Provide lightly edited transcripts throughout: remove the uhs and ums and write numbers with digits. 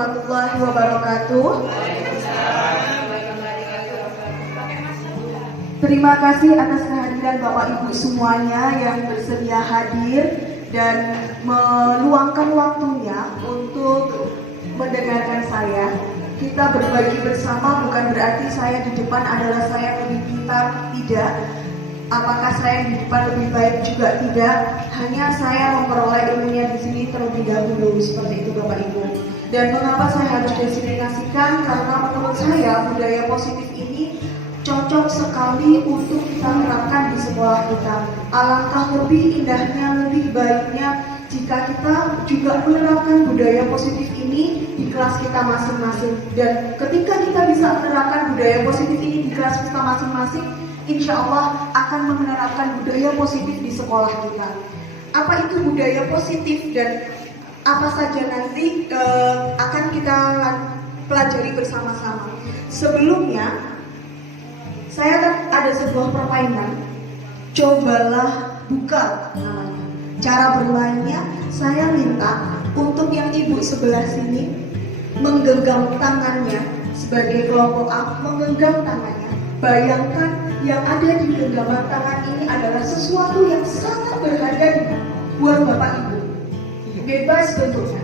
warahmatullahi wabarakatuh. Terima kasih atas kehadiran Bapak Ibu semuanya yang bersedia hadir dan meluangkan waktunya untuk mendengarkan saya. Kita berbagi bersama bukan berarti saya di depan adalah saya lebih pintar, tidak. Apakah saya di depan lebih baik juga tidak. Hanya saya memperoleh ilmunya di sini terlebih dahulu, seperti itu Bapak Ibu. Dan mengapa saya harus destinasikan? Karena menurut saya budaya positif ini cocok sekali untuk kita terapkan di sekolah kita. Alangkah lebih indahnya, lebih baiknya jika kita juga menerapkan budaya positif ini di kelas kita masing-masing. Dan ketika kita bisa menerapkan budaya positif ini di kelas kita masing-masing, insya Allah akan menerapkan budaya positif di sekolah kita. Apa itu budaya positif dan apa saja nanti akan kita pelajari bersama-sama. Sebelumnya, saya ada sebuah permainan, cobalah buka namanya. Cara bermainnya, saya minta untuk yang ibu sebelah sini menggenggam tangannya sebagai kelompok A, menggenggam tangannya. Bayangkan yang ada di genggaman tangan ini adalah sesuatu yang sangat berharga buat Bapak Ibu. Bebas bentuknya.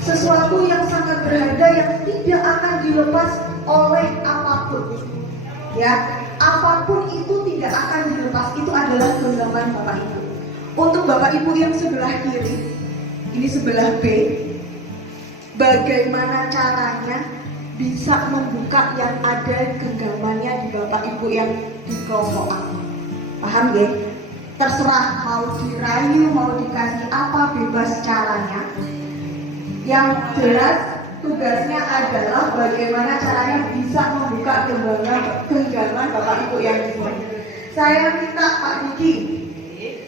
Sesuatu yang sangat berharga yang tidak akan dilepas oleh apapun. Ya, apapun itu tidak akan dilepas. Itu adalah genggaman Bapak Ibu. Untuk Bapak Ibu yang sebelah kiri, ini sebelah B, bagaimana caranya bisa membuka yang ada genggamannya di Bapak Ibu yang di kelompok A? Paham ya? Terserah mau dirayu, mau dikasih apa, bebas caranya. Yang jelas tugasnya adalah bagaimana caranya bisa membuka genggaman Bapak Ibu yang di sini. Saya minta Pak Diki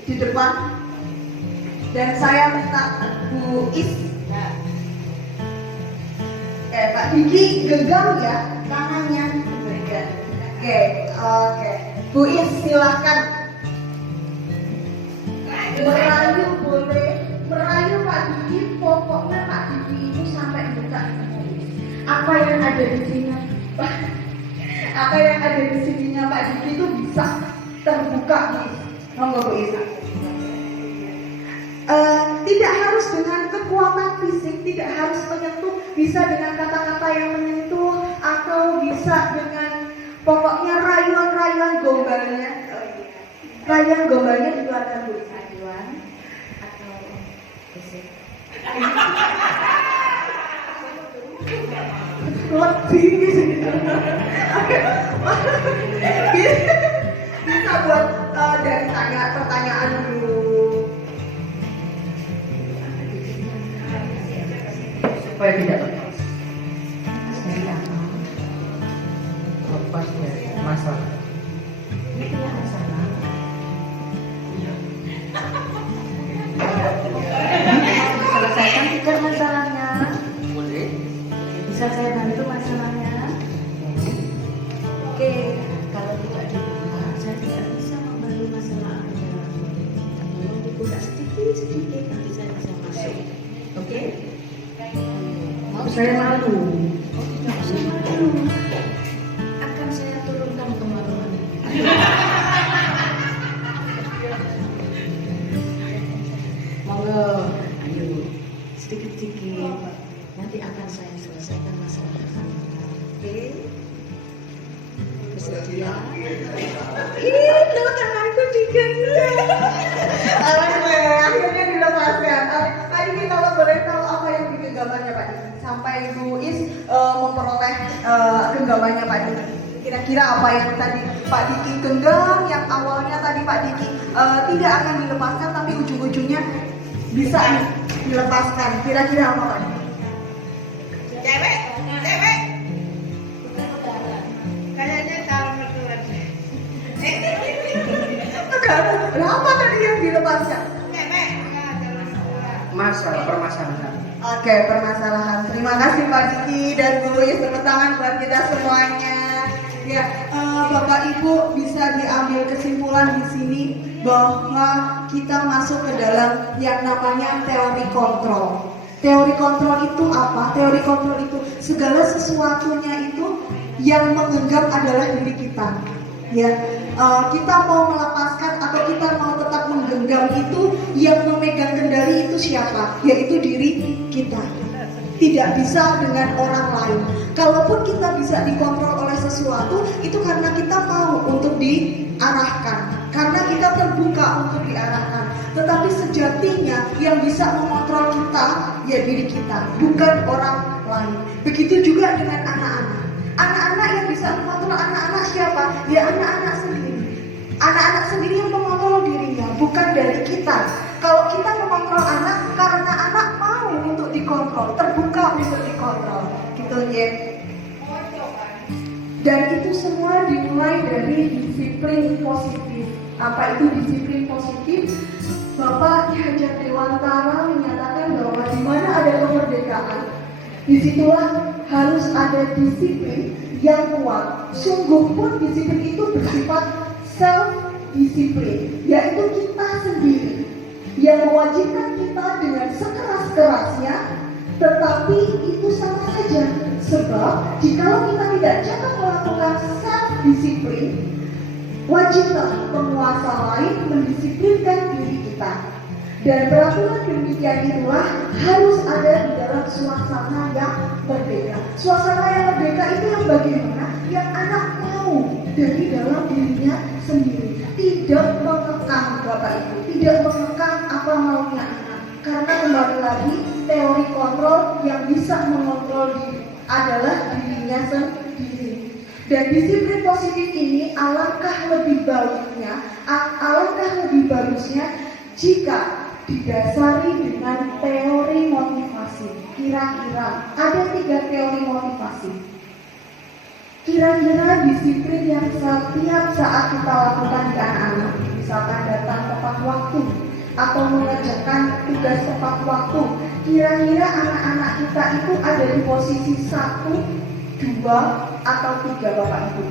di depan dan saya minta Bu Is, Pak Diki genggam ya tangannya. Oke. Bu Is silahkan. Merayu boleh, merayu Pak Diki, pokoknya Pak Diki itu sampai buka. Apa yang ada di sini, apa yang ada di sininya Pak Diki itu bisa terbuka, Bu Is. Monggo Bu Is. Tidak harus dengan kekuatan fisik, tidak harus menyentuh, bisa dengan kata-kata yang menyentuh, atau bisa dengan pokoknya rayuan-rayuan gombalnya. Rayuan gombalnya dikeluarkan Bu. Rayuan atau fisik. Lebih bisa buat dari pertanyaan dulu. Supaya tidak lepas dari masalah. Ini punya masalah. Selesaikan tidak masalahnya. Boleh. Bisa saya bantu masalahnya. Oke. Kalau tidak dibuka, saya tidak bisa membantu masalah Anda. Tolong dibuka sedikit nanti saya bisa masuk. Oke? Saya malu. Oh, tidak usah malu. Akan saya turunkan kemaluan. Monggo, ayo sedikit-sedikit. Nanti akan saya selesaikan masalah Anda. Oke? Bersedia? Itu tanganku digenggam. Alhamdulillah, akhirnya dilepaskan. Tadi kita boleh tahu apa yang di genggamannya Pak Diki sampai Bu Is memperoleh genggamannya Pak Diki. Kira-kira apa yang tadi Pak Diki genggam, yang awalnya tadi Pak Diki tidak akan dilepaskan tapi ujung-ujungnya bisa dilepaskan. Kira-kira apa Pak Diki? Cewek. Kayaknya calon mertua. Berapa tadi yang dilepaskan? Permasalahan. Oke, permasalahan. Terima kasih Pak Diki dan Bu Is, tepuk tangan buat kita semuanya. Ya, Bapak Ibu bisa diambil kesimpulan di sini bahwa kita masuk ke dalam yang namanya teori kontrol. Teori kontrol itu apa? Teori kontrol itu segala sesuatunya itu yang menggenggam adalah diri kita. Ya, kita mau melepaskan atau kita mau tetap menggenggam itu, yang memegang kendali itu siapa? Yaitu diri kita. Tidak bisa dengan orang lain. Kalaupun kita bisa dikontrol oleh sesuatu, itu karena kita mau untuk diarahkan, karena kita terbuka untuk diarahkan. Tetapi sejatinya yang bisa mengontrol kita ya diri kita, bukan orang lain. Begitu juga dengan anak-anak. Anak-anak yang bisa mengontrol anak-anak siapa? Ya anak-anak sendiri. Anak-anak sendiri yang mengontrol dirinya, bukan dari kita. Kalau kita mengontrol anak, karena anak mau untuk dikontrol, terbuka untuk dikontrol, gitu ya. Dan itu semua dimulai dari disiplin positif. Apa itu disiplin positif? Bapak Ki Hajar Dewantara menyatakan bahwa di mana ada kemerdekaan, disitulah harus ada disiplin yang kuat. Sungguh pun disiplin itu bersifat self-disiplin, yaitu kita sendiri yang mewajibkan kita dengan sekeras-kerasnya, tetapi itu sama saja. Sebab jikalau kita tidak cepat melakukan self-disiplin, wajiblah penguasa lain mendisiplinkan diri kita. Dan peraturan demikian itulah harus ada di dalam suasana yang berbeda. Suasana yang berbeda itu yang bagaimana? Yang anak mau dari dalam dirinya sendiri. Tidak mengekang Bapak Ibu, tidak mengekang apa maunya anak. Karena kembali lagi teori kontrol yang bisa mengontrol diri adalah dirinya sendiri. Dan disiplin positif ini alangkah lebih baiknya, alangkah lebih bagusnya jika didasari dengan teori motivasi. Kira-kira ada 3 teori motivasi. Kira-kira disiplin yang setiap saat kita lakukan di anak-anak, misalkan datang tepat waktu atau mengerjakan tugas tepat waktu, kira-kira anak-anak kita itu ada di posisi 1, 2, atau 3 Bapak Ibu.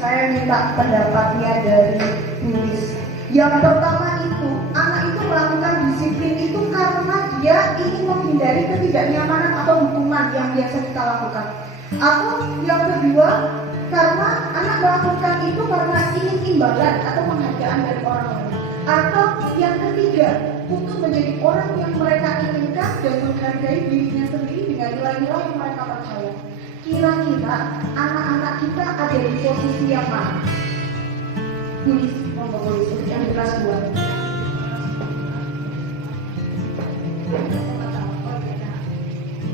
Saya minta pendapatnya dari Bulis. Yang pertama itu, anak itu melakukan disiplin itu karena dia ingin menghindari ketidaknyamanan atau hukuman yang biasa kita lakukan. Atau yang kedua, karena anak melakukan itu karena ingin imbalan atau penghargaan dari orang lain. Atau yang ketiga, untuk menjadi orang yang mereka inginkan dan menghargai dirinya sendiri dengan nilai-nilai yang mereka percaya. Kira-kira anak-anak kita ada di posisi yang mana? Tulis, tulis yang di kelas 2.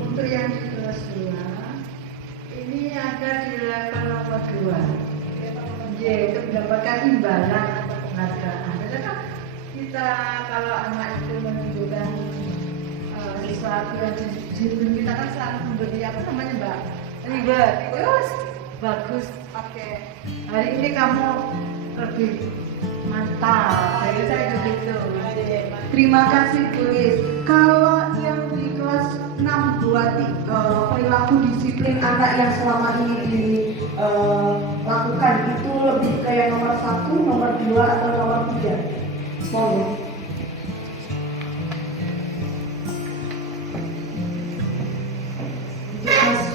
Untuk yang di kelas 2 ini ada di level nomor 2, yaitu mendapatkan imbalan atau penghargaan. Jadi kan kita kalau anak itu menunjukkan sesuatu yang jujur, kita kan selalu memberi apa namanya Mbak? Reward. Terus bagus. Oke. Hari ini kamu lebih mantap. Jadi saya begitu. Terima kasih Tulis. Kalau yang di kelas 6 buat perilaku disiplin anak yang selama ini dilakukan itu lebih kayak nomor 1, nomor 2 atau nomor 3? Monggo.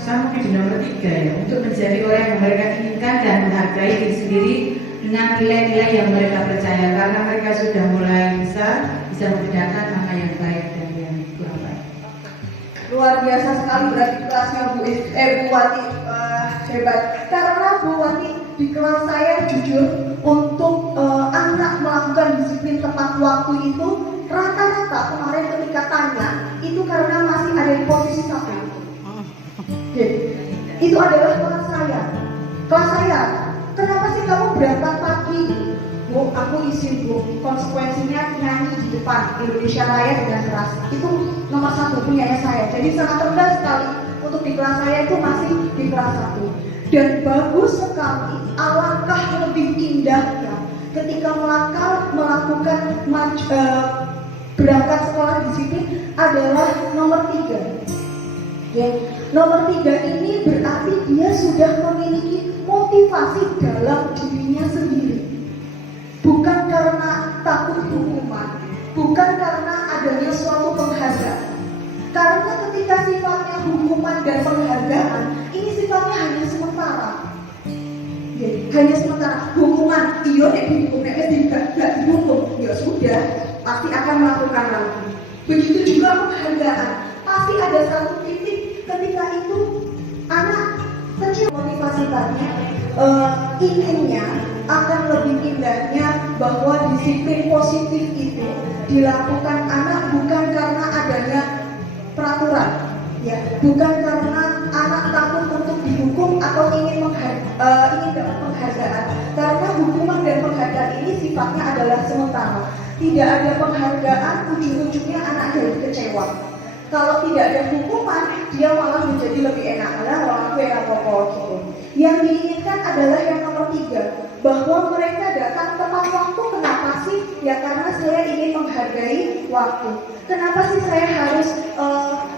Saya mungkin di nomor 3 ya, untuk menjadi orang yang mereka inginkan dan menghargai diri sendiri dengan nilai-nilai yang mereka percaya, karena mereka sudah mulai besar, bisa membedakan mana yang baik dan yang kurang baik. Luar biasa sekali berarti kelasnya Bu Wati hebat. Karena Bu Wati di kelas saya jujur untuk anak melakukan disiplin tepat waktu itu rata-rata kemarin ketika tanya itu karena masih ada di posisi 1. Itu adalah kelas saya. Kelas saya, kenapa sih kamu berangkat pagi? Bu, aku izin Bu, konsekuensinya nyanyi di depan Indonesia Raya dengan keras. Itu nomor 1 punyanya saya. Jadi sangat rendah sekali untuk di kelas saya itu masih di kelas 1. Dan bagus sekali, alangkah lebih indahnya ketika melakukan berangkat sekolah disiplin adalah nomor 3. Ya. Nomor 3 ini berarti dia sudah memiliki motivasi dalam dirinya sendiri. Bukan karena takut hukuman, bukan karena adanya suatu penghargaan, Karena ketika sifatnya hukuman dan penghargaan, ini sifatnya hanya sementara. Ya, hanya sementara. Hukuman, iya nek dihukum, nek tidak dihukum, ya sudah, pasti akan melakukan lagi. Begitu juga penghargaan, pasti ada satu titik ketika itu anak kecil motivasi tadi inginnya akan lebih indahnya bahwa disiplin positif itu dilakukan anak bukan karena adanya peraturan, ya, bukan karena anak takut untuk dihukum atau ingin dapat penghargaan. Karena hukuman dan penghargaan ini sifatnya adalah sementara. Tidak ada penghargaan, ujung-ujungnya anak jadi kecewa. Kalau tidak ada hukuman, dia malah menjadi lebih enak. Karena orang tua yang pokok gitu. Yang diinginkan adalah yang nomor 3, bahwa mereka datang tepat waktu. Kenapa sih? Ya karena saya ingin menghargai waktu. Kenapa sih saya harus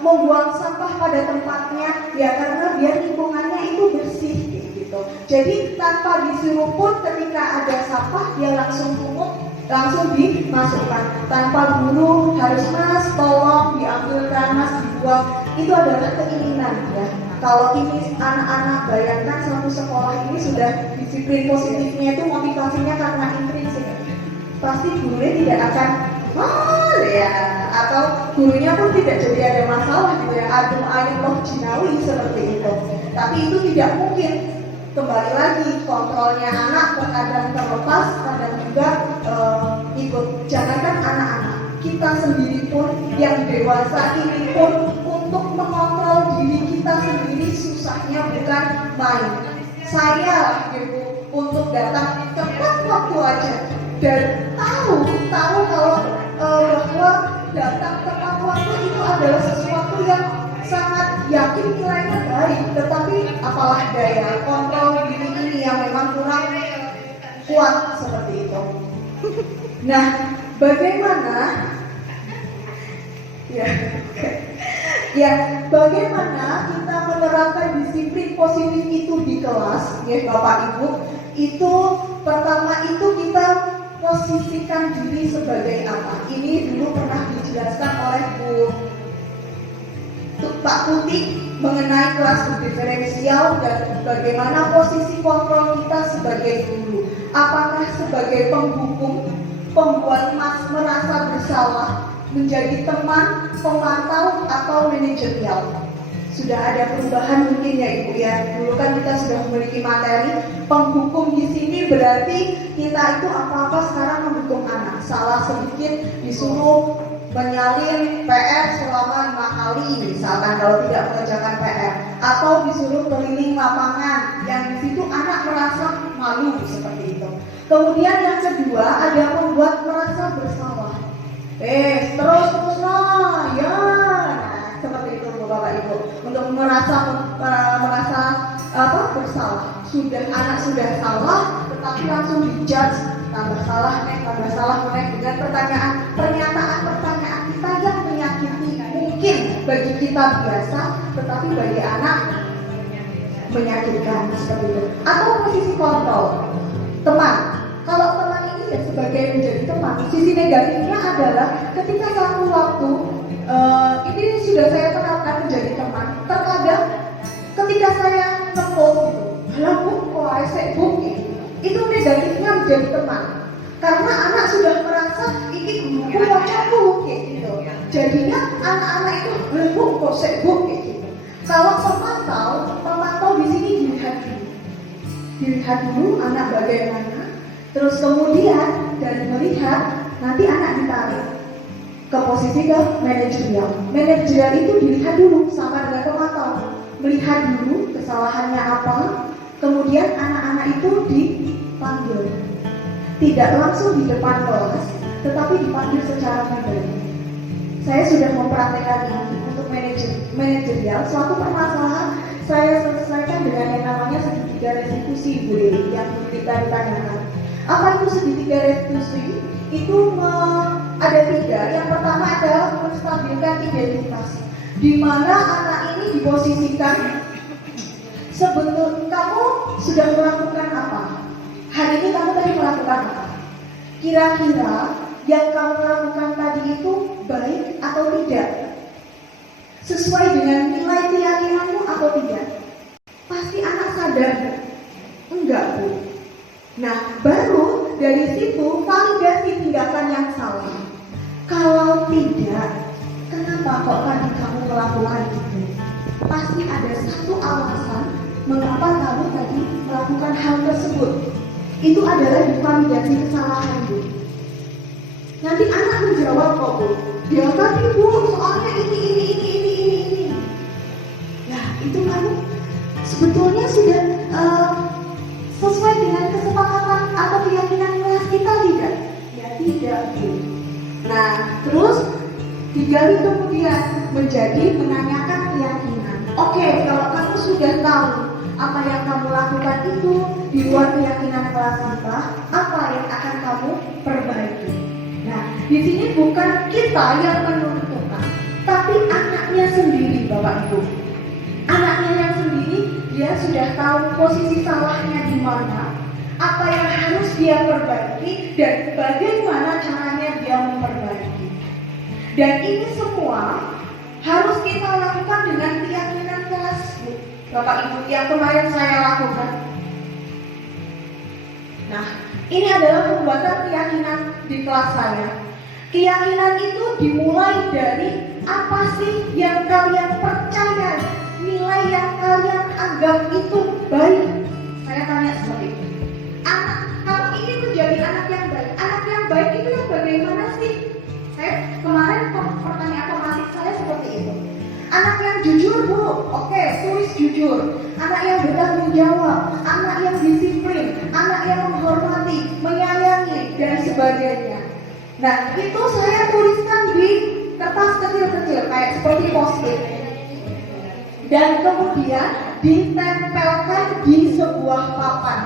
membuang sampah pada tempatnya? Ya karena biar lingkungannya itu bersih gitu. Jadi tanpa disuruh pun ketika ada sampah dia langsung pungut, langsung dimasukkan tanpa guru harus mas tolong diambilkan mas dibuang. Itu adalah keinginan ya. Kalau ini anak-anak bayangkan satu sekolah ini sudah disiplin positifnya itu motivasinya karena intrinsik, pasti gurunya tidak akan ya, atau gurunya pun tidak jadi ada masalah gitu ya, adem ayem loh jinawi seperti itu. Tapi itu tidak mungkin. Kembali lagi kontrolnya anak terkadang terlepas, kadang juga ikut. Jangankan anak-anak, kita sendiri pun yang dewasa ini pun untuk mengontrol diri kita sendiri susahnya bukan main. Saya gitu untuk datang tepat waktu aja dan tahu kalau bahwa datang tepat waktu itu adalah sesuatu yang sangat yakin nilainya baik, tetapi apalah daya kontrol diri ini yang memang kurang kuat seperti itu. Nah, bagaimana bagaimana kita menerapkan disiplin positif itu di kelas, ya Bapak Ibu? Itu pertama itu kita posisikan diri sebagai apa? Ini dulu pernah dijelaskan oleh Pak Putih mengenai kelas diferensial dan bagaimana posisi kontrol kita sebagai guru. Apakah sebagai penghukum, pembuat merasa bersalah, menjadi teman, pemantau, atau manajerial? Sudah ada perubahan mungkin ya Ibu ya. Dulu kan kita sudah memiliki materi penghukum di sini, berarti kita itu apa-apa sekarang mendukung anak. Salah sedikit disuruh menyalin PR selama 5 kali misalkan kalau tidak mengerjakan PR, atau disuruh keliling lapangan yang di situ anak merasa malu seperti itu. Kemudian yang kedua ada membuat merasa bersalah. Terus ya, seperti itu Bapak Ibu, untuk merasa bersalah. Anak sudah salah, tetapi langsung dijudge, tambah salah dengan pernyataan kita yang menyakiti. Mungkin bagi kita biasa, tetapi bagi anak menyakitkan seperti itu. Atau posisi kontrol, teman. Kalau teman ini ya sebagai menjadi teman, sisi negatifnya adalah ketika satu waktu ini sudah saya terapkan menjadi teman. Terkadang ketika saya nempel itu negatifnya menjadi teman. Karena anak sudah merasa ini guruku wajahku gitu. Jadinya anak-anak itu belum kok sebut gitu. Kalau pemantau di sini dilihat dulu anak bagaimana, terus kemudian dari melihat nanti anak ditarik ke posisi ke manajerial. Manajerial itu dilihat dulu sama dengan pemantau, melihat dulu kesalahannya apa, kemudian anak-anak itu dipanggil. Tidak langsung di depan kelas, tetapi dipanggil secara pribadi. Saya sudah mempraktekkan ini untuk manajerial. Suatu permasalahan saya selesaikan dengan yang namanya segitiga restitusi, Bu Dewi, yang kita ditanyakan. Apa itu segitiga restitusi? Itu ada 3. Yang pertama adalah menstabilkan identitas, di mana anak ini diposisikan sebetulnya kamu sudah melakukan apa? Hari ini kamu tadi melakukan apa? Kira-kira yang kamu lakukan tadi itu baik atau tidak? sesuai dengan nilai keyakinanmu atau tidak? Pasti anak sadar, Bu. Enggak, Bu. Nah, baru dari situ validasi tindakan yang salah. Kalau tidak, kenapa kok tadi kamu melakukan itu? Pasti ada satu alasan mengapa kamu tadi melakukan hal tersebut. Itu adalah divalidasi kesalahan, Bu. Nanti anak menjawab kok, Bu. Dia tadi, Bu, soalnya ini. Nah, itu kamu sebetulnya sudah sesuai dengan kesepakatan atau keyakinan kelas kita tidak? Ya tidak, Bu. Nah, terus digali kemudian menjadi menanyakan keyakinan. Oke, kalau kamu sudah tahu apa yang kamu lakukan itu di luar keyakinan kelas kita, apa yang akan kamu perbaiki? Nah, di sini bukan kita yang menentukan, tapi anaknya sendiri, Bapak Ibu. Anaknya yang sendiri, dia sudah tahu posisi salahnya di mana, apa yang harus dia perbaiki, dan bagaimana caranya dia memperbaiki. Dan ini semua harus kita lakukan dengan keyakinan kelas, Bapak Ibu, yang kemarin saya lakukan. Nah, ini adalah pembuatan keyakinan di kelas saya. Keyakinan itu dimulai dari apa sih yang kalian percaya, nilai yang kalian anggap itu baik. Saya tanya seperti itu. Anak, kalau ini menjadi anak yang baik itu yang bagaimana sih? Saya kemarin pertanyaan otomatis saya seperti itu. Anak yang jujur, Bu, oke, tulis jujur. Anak yang bertanggung jawab, anak yang disiplin, anak yang menghormati, menyayangi, dan sebagainya. Nah, itu saya tuliskan di kertas kecil-kecil kayak seperti post-it. Dan kemudian ditempelkan di sebuah papan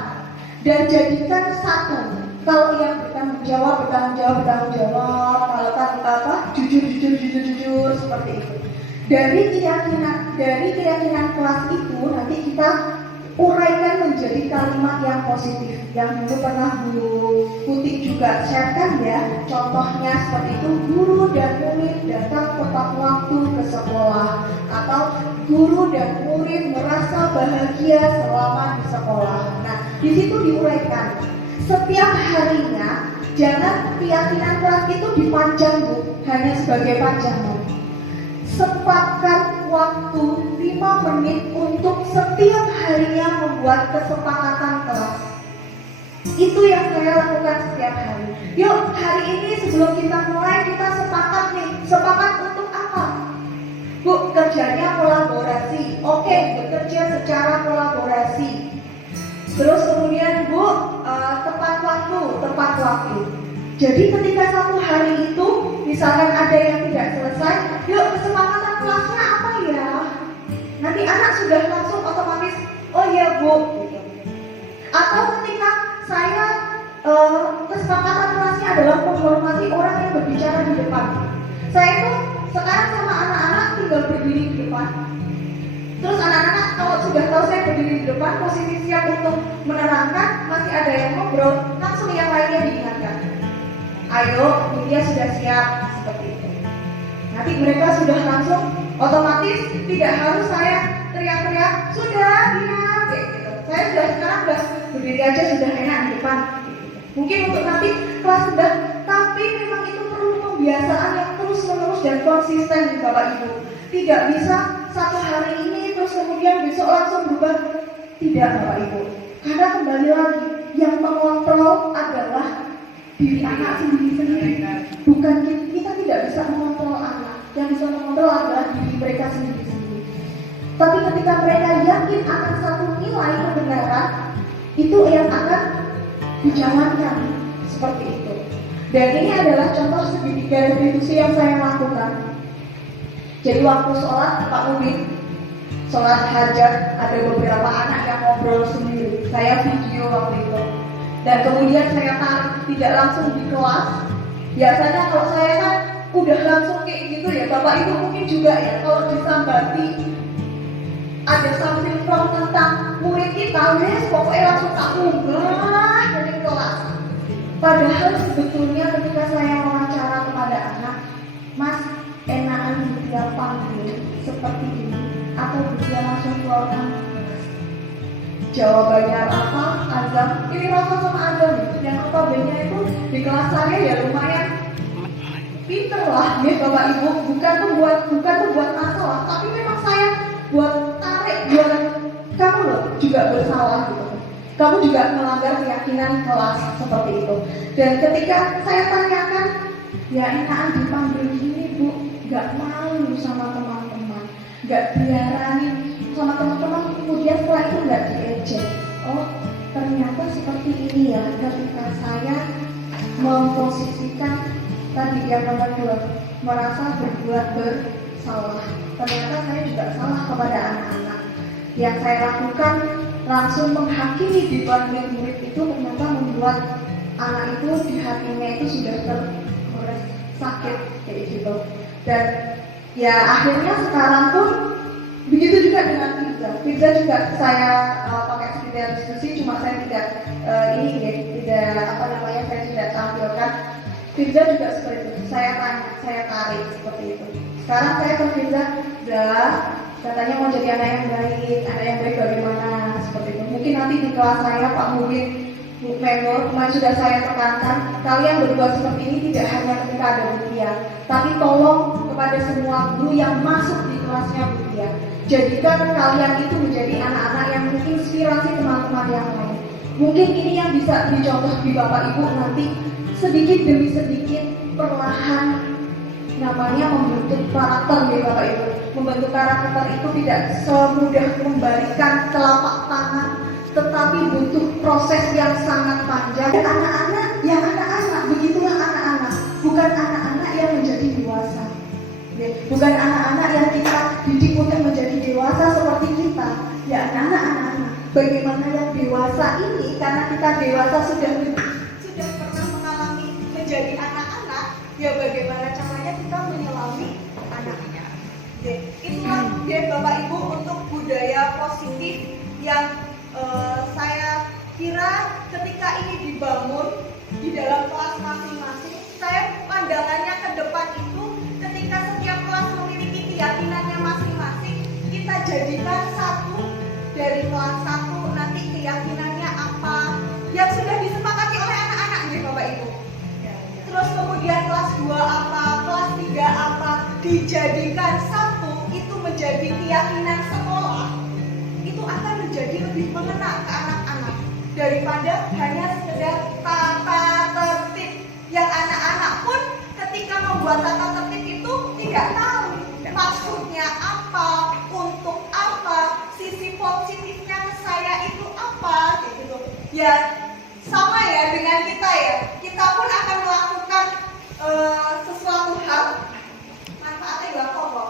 dan jadikan satu. Kalau yang bertanggung jawab, kalau kan jujur seperti itu. Dari keyakinan kelas itu nanti kita uraikan menjadi kalimat yang positif. Yang dulu pernah Bu Putih juga sharekan ya. Contohnya seperti itu, guru dan murid datang tepat waktu ke sekolah, atau guru dan murid merasa bahagia selama di sekolah. Nah, di situ diuraikan. Setiap harinya jangan keyakinan kelas itu dipanjang, Bu, hanya sebagai panjangan. Sepakatkan waktu 5 menit untuk setiap harinya membuat kesepakatan kelas. Itu yang saya lakukan setiap hari. Yuk, hari ini sebelum kita mulai kita sepakat nih. Sepakat untuk apa? Bu, kerjanya kolaborasi. Oke, bekerja secara kolaborasi. Terus kemudian Bu, tepat waktu. Jadi ketika satu hari itu misalkan ada yang tidak selesai, yuk kesepakatan kelasnya apa ya? Nanti anak sudah langsung otomatis, oh iya Bu. Atau ketika saya kesepakatan kelasnya adalah menghormati orang yang berbicara di depan. Saya itu sekarang sama anak-anak tinggal berdiri di depan. Terus anak-anak kalau sudah tahu saya berdiri di depan, posisi siap untuk menerangkan, masih ada yang ngobrol, langsung yang lainnya diingatkan. Ayo, dia sudah siap, seperti itu. Nanti mereka sudah langsung otomatis, tidak harus saya teriak-teriak, sudah diam, gitu. Saya sudah sekarang berdiri aja sudah enak di depan. Mungkin untuk nanti kelas sudah, tapi memang itu perlu pembiasaan yang terus-menerus dan konsisten, Bapak Ibu. Tidak bisa satu hari ini terus kemudian besok langsung berubah. Tidak, Bapak Ibu. Karena kembali lagi, yang mengontrol adalah diri anak sendiri. Bukan kita tidak bisa mengontrol anak. Yang bisa mengontrol adalah diri mereka sendiri. Tapi ketika mereka yakin akan satu nilai kebenaran, itu yang akan dijalankan seperti itu. Dan ini adalah contoh segitiga restitusi yang saya lakukan. Jadi waktu sholat Pak Ubin, sholat hajat, ada beberapa anak yang ngobrol sendiri. Saya video waktu itu. Dan kemudian saya tarik, tidak langsung di kelas. Biasanya kalau saya kan udah langsung kayak gitu ya, Bapak Ibu mungkin juga ya, kalau disambati ada something wrong tentang murid kita, pokoknya langsung tak ubah dari kelas. Padahal sebetulnya ketika saya wawancara kepada anak, Mas, enakan di tiap panggung dipanggil seperti ini atau dia langsung keluarkan jawabannya apa, Azam, ini Rafa sama Azam yang notabene itu di kelas saya ya lumayan pinter lah nih Bapak Ibu, bukan tuh buat masalah, tapi memang saya buat tarik buat kamu loh juga bersalah gitu. Kamu juga melanggar keyakinan kelas seperti itu. Dan ketika saya tanyakan, ya enakan dipanggil gini Bu, nggak malu sama teman-teman, nggak diarani sama teman-teman, kemudian setelah itu nggak diejek. Oh ternyata seperti ini ya ketika saya memposisikan tadi yang nomor 2 merasa berbuat bersalah. Ternyata saya juga salah kepada anak-anak. Yang saya lakukan langsung menghakimi di depan murid itu ternyata membuat anak itu di hatinya itu sudah tergores sakit kayak gitu. Dan ya akhirnya sekarang pun begitu juga dengan Firza juga saya pakai sekedar diskusi, cuma saya tidak saya tidak tampilkan. Firza juga seperti itu, saya tanya, saya tarik seperti itu. Sekarang saya ke Firza, katanya mau jadi anak yang baik bagaimana seperti itu. Mungkin nanti di kelas saya Pak Mubin, Bu Menor, kemarin sudah saya tekankan, kalian berbuat seperti ini tidak hanya ketika ada Butia, tapi tolong kepada semua guru yang masuk di kelasnya Butia, jadikan kalian itu menjadi anak-anak yang menginspirasi teman-teman yang lain. Mungkin ini yang bisa dicontoh di Bapak Ibu nanti sedikit demi sedikit perlahan namanya membentuk karakter ya Bapak Ibu. Membentuk karakter itu tidak semudah membalikan telapak tangan, tetapi butuh proses yang sangat panjang. Dan anak-anak, begitulah anak-anak, bukan anak-anak yang menjadi dewasa. Ya, bukan anak-anak yang kita didik untuk menjadi dewasa seperti kita. Ya anak-anak, bagaimana yang dewasa ini, karena kita dewasa sudah pernah mengalami menjadi anak-anak, ya bagaimana caranya kita menyelami anak-anak. Itulah ya Bapak Ibu untuk budaya positif yang saya kira ketika ini dibangun di dalam kelas masing-masing, saya pandangannya ke depan itu ketika setiap kelas memiliki keyakinannya masing-masing, kita jadikan satu dari kelas 1 nanti keyakinannya apa yang sudah disepakati oleh anak-anak nih Bapak Ibu. Terus kemudian kelas 2 apa, kelas 3 apa, dijadikan satu, itu menjadi keyakinan sekolah, itu akan menjadi lebih mengena ke anak-anak daripada hanya sekedar tata tertib yang anak-anak pun ketika membuat tata tertib itu tidak tahu maksudnya apa, untuk apa, sisi positifnya saya itu apa gitu. Ya sama ya dengan kita ya, kita pun akan melakukan sesuatu hal, manfaatnya gak kok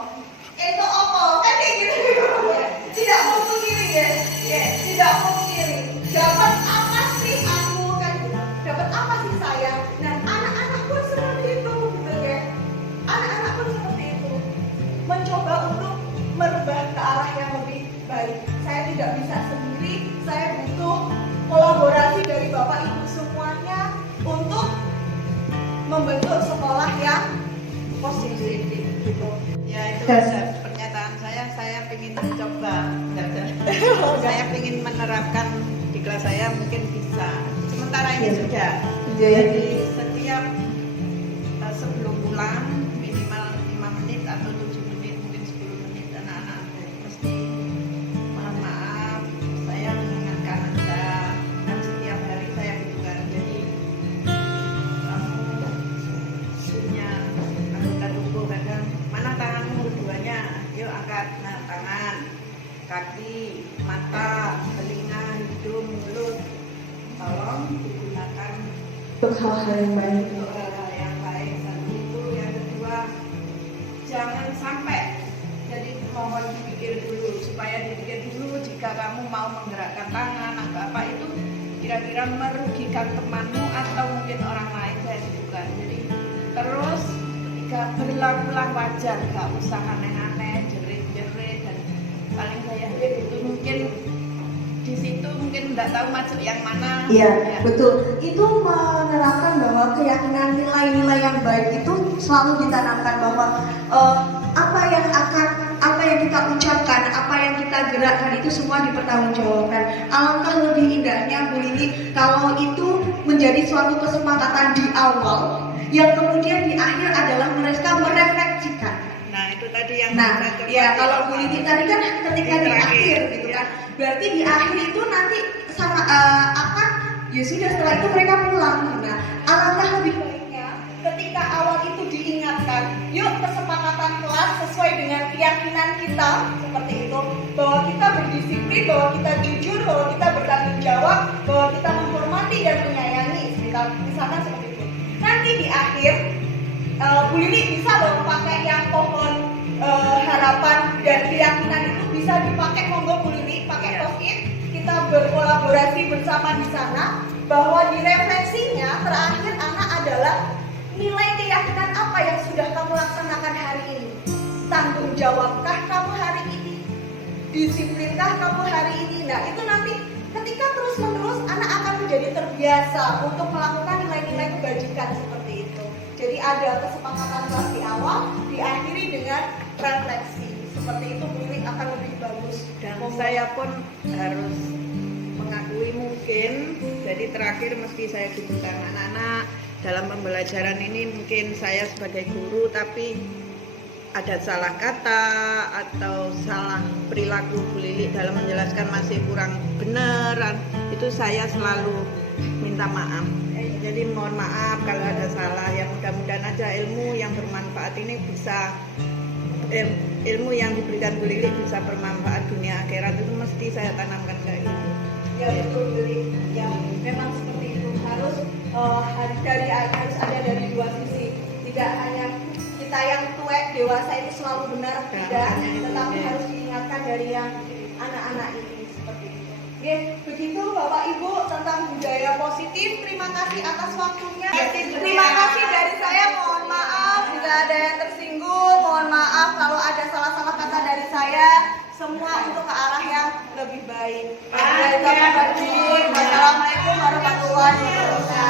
itu apa kan kayak gitu. Tidak mau sendiri ya, tidak mau sendiri. Dapat apa sih aku kan gitu, dapat apa sih saya. Nah anak-anak pun seperti itu gitu ya, anak-anak pun seperti itu, mencoba untuk merubah ke arah yang lebih baik. Saya tidak bisa sendiri, saya butuh kolaborasi dari Bapak Ibu semuanya untuk membentuk sekolah yang positif gitu. Ya itu pernyataan saya ingin mencoba. Saya ingin menerapkan di kelas saya, mungkin bisa. Sementara ini sudah. Jadi setiap sebelum pulang minimal 5 menit atau 7 menit, mungkin 10 menit anak-anak mesti mohon maaf, saya mengingatkan Anda dan setiap hari saya butuhkan. Jadi kamu punya anggota tubuh kadang mana tanganmu duanya, yuk angkat. Nah tangan, kaki, mata, telinga, hidung, mulut, tolong digunakan Untuk hal-hal yang baik. untuk hal-hal yang baik. Satu itu, yang kedua jangan sampai, jadi mohon dipikir dulu, supaya dipikir dulu jika kamu mau menggerakkan tangan atau apa itu kira-kira merugikan temanmu atau mungkin orang lain, saya juga. Jadi terus ketika berulang-ulang wajar, gak usah aneh-aneh, jerit-jerit, dan paling saya itu mungkin di situ mungkin nggak tahu masuk yang mana. Iya, betul. Itu menerapkan bahwa keyakinan nilai-nilai yang baik itu selalu ditanamkan bahwa apa yang kita ucapkan, apa yang kita gerakkan itu semua dipertanggungjawabkan. Alangkah lebih indahnya Bu Lili kalau itu menjadi suatu kesepakatan di awal yang kemudian di akhir adalah mereka merefleksikan. Nah itu tadi yang Nah, kita coba ya di kalau awal. Bu Lili tadi kan ketika Di di terakhir, akhir gitu ya. kan, berarti di akhir itu nanti sama akan ya sudah setelah itu mereka pulang. Nah, alangkah lebih baiknya ketika awal itu diingatkan, yuk kesepakatan kelas sesuai dengan keyakinan kita seperti itu, bahwa kita berdisiplin, bahwa kita jujur, bahwa kita bertanggung jawab, bahwa kita menghormati dan menyayangi, misalkan seperti itu. Nanti di akhir Bu Lili bisa loh pakai yang pohon harapan dan keyakinan itu bisa dipakai, monggo Bu Lili pakai post-it, kita berkolaborasi bersama di sana, bahwa di refleksinya terakhir anak adalah nilai keyakinan apa yang sudah kamu laksanakan hari ini, tanggung jawabkah kamu hari ini, disiplinkah kamu hari ini. Nah itu nanti ketika terus menerus anak akan menjadi terbiasa untuk melakukan nilai-nilai kebajikan seperti itu. Jadi ada kesepakatan kelas di awal, diakhiri dengan refleksi. Seperti itu mungkin akan lebih bagus. Dan saya pun harus mengakui mungkin, jadi terakhir mesti saya gunakan anak-anak dalam pembelajaran ini. Mungkin saya sebagai guru tapi ada salah kata atau salah perilaku Bu Lili dalam menjelaskan masih kurang benar, itu saya selalu minta maaf. Jadi mohon maaf kalau ada salah. Yang mudah-mudahan aja ilmu yang bermanfaat ini bisa, ilmu yang diberikan Bu Lili bisa bermanfaat dunia akhirat, itu mesti saya tanamkan kayak gitu. Ya betul Bu Lili. Ya memang seperti itu, harus harus ada dari dua sisi. Tidak hanya kita yang tuek dewasa itu selalu benar, tidak, tetapi harus diingatkan dari yang anak-anak ini seperti itu. Oke, begitu Bapak Ibu tentang budaya positif. Terima kasih atas waktunya. Terima kasih dari saya. Mohon maaf jika ada yang tersinggung. Mohon maaf kalau ada salah-salah kata dari saya. Semua untuk ke arah yang lebih baik. Wassalamualaikum warahmatullahi wabarakatuh.